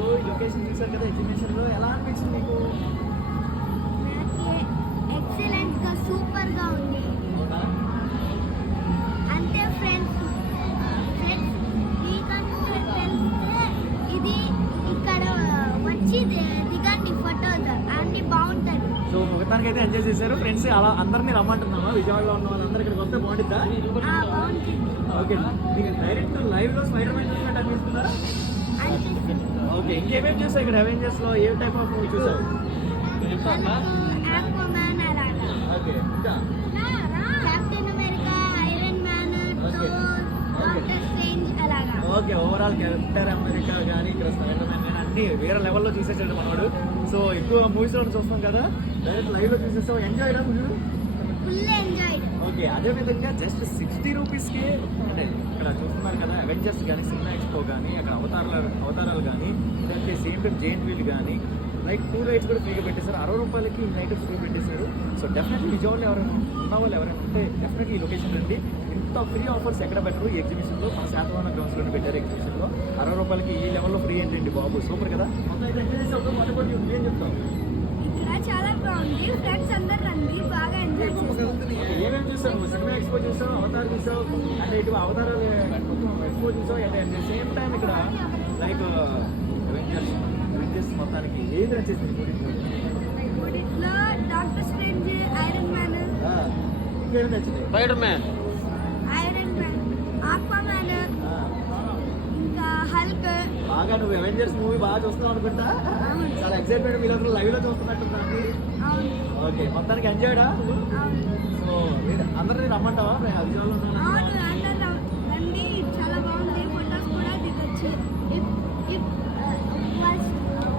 So ఈ location చూసారు కదా ఎగ్జిబిషన్లో, ఎలా అనిపించింది మీకు? ఎక్సలెంట్ గా సూపర్ గా ఉంది. అవునా? అంటే ఫ్రెండ్స్ మీకంటే తెలిస్తే ఇది ఇక్కడ వచ్చి దిగండి ఫోటోస్ అన్ని బాగుంటది. సో మొత్తానికి అయితే ఎంజాయ్ చేశారు ఫ్రెండ్స్. అలా అందరినీ రమ్మంటున్నామా? విజయవాడలో ఉన్న వాళ్ళందరూ ఇక్కడికి వస్తే బాగుంటుందా? బాగుంటుంది ఓకే, మీకు డైరెక్ట్ లైవ్ లో స్పైడర్ మ్యాన్ చూసినట్టు అనిపిస్తున్నారా? అనిపిస్తుంది. ఓకే, ఇంకేమేమి చూసావు ఇక్కడ అవెంజర్స్ లో? ఏ టైప్ ఆఫ్ మూవీ చూసావు? ఆక్వామ్యాన్ అలాగా, ఓకే, ఇంకా captain America, iron man, Thor, doctor strange అలాగా. ఓకే, ఓవరాల్ కెప్టెన్ అమెరికా కానీ ఇక్కడ స్పైడర్ మ్యాన్ కానీ అన్ని వేరే లెవెల్లో చూసేసాడు మనవాడు. సో ఎక్కువ మూవీస్ లో చూస్తాం కదా, డైరెక్ట్ లైవ్ లో చూసేస్తాం. ఎంజాయ్ రా మీరు? Full enjoy. ఓకే, అదే విధంగా జస్ట్ 60 రూపీస్కి అంటే ఇక్కడ చూస్తున్నారు కదా అవెంజర్స్ కానీ, సినిమా ఎక్స్పో కానీ, అక్కడ అవతారాలు కానీ, లేకపోతే సేమ్ టైం జెయింట్ వీల్ కానీ, లైక్ 2 రైడ్స్ కూడా ఫ్రీగా పెట్టేశారు. 60 రూపాయలకి ఈ నైట్ ఫ్రీ పెట్టేశారు. సో డెఫినెట్లీ విజయవాడలో ఎవరైనా ఉన్న వాళ్ళు ఎవరైనా ఉంటే డెఫినెట్లీ ఈ లొకేషన్ రండి. ఇంత ఫ్రీ ఆఫర్స్ ఎక్కడ పెట్టరు ఈ ఎగ్జిబిషన్లో. మన శాతవాహన గ్రౌండ్స్లోనే పెట్టారు ఎగ్జిబిషన్లో. 60 రూపాయలకి ఈ లెవెల్లో ఫ్రీ ఏంటండి బాబు, సూపర్ కదా. మొత్తం అయితే ఎంజాయ్ చేసి మొట్టమొదటి ఏం చెప్తాం? ఇక్కడ చాలా బాగుంది, ఫ్రెండ్స్ అందరు రండి, బాగా ఎంజాయ్ చేస్తాం. ఏమేమి చూసావు? సినిమా ఎక్స్పో చూసావు, అవతార్ చూసావు, అంటే ఇటు అవతారాలు ఎక్స్పో చూసావు, అంటే అట్ ద సేమ్ టైం ఇక్కడ లైక్ అవెంజర్స్ మొత్తానికి ఏది నచ్చేసింది మూడిట్లో డాక్టర్ స్ట్రేంజ్, ఐరన్ మ్యాన్, ఇంకేమి నచ్చింది? స్పైడర్ మ్యాన్, ఆక్వామ్యాన్, ఇంకా హల్క్. బాగా నువ్వు అవెంజర్స్ మూవీ బాగా చూస్తున్నావు అనుకుంటా. చాలా ఎక్సైట్మెంట్ వీళ్ళందరూ లైవ్ లో చూస్తున్నట్టుంది. అవును ఓకే, మొత్తానికి ఎంజాయ్డా? అవును సో అందరినీ రమ్మంటావా? విజయవాడలో ఉన్నాను. అవును, అందరు రండి, చాలా బాగుంది, ఫొటోస్ కూడా దిగొచ్చు.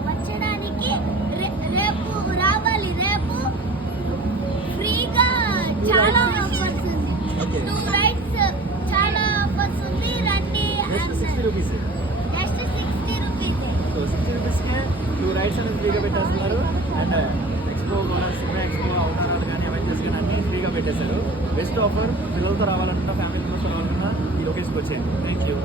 వచ్చడానికి రేపు రావాలి, రేపు ఫ్రీగా చాలా ఆఫర్స్ ఉంది. 2 రైడ్స్ చాలా ఆఫర్స్ ఉంది, రండి. Just 60 rupees. Just 60 rupees. So 60 రూపీస్కే 2 రైడ్స్ అనేది ఫ్రీగా పెట్టేస్తున్నారు. అండ్ ఎక్స్పో కూడా, సినిమా ఎక్స్పో, అవతారాలు కానీ, అవెంజర్స్ కానీ అన్నీ ఫ్రీగా పెట్టేశారు. Best offer. పిల్లలతో రావాలనుకున్నా, ఫ్యామిలీతో రావాలనుకున్నా ఈ లొకేషన్కి వచ్చేయండి. Thank you.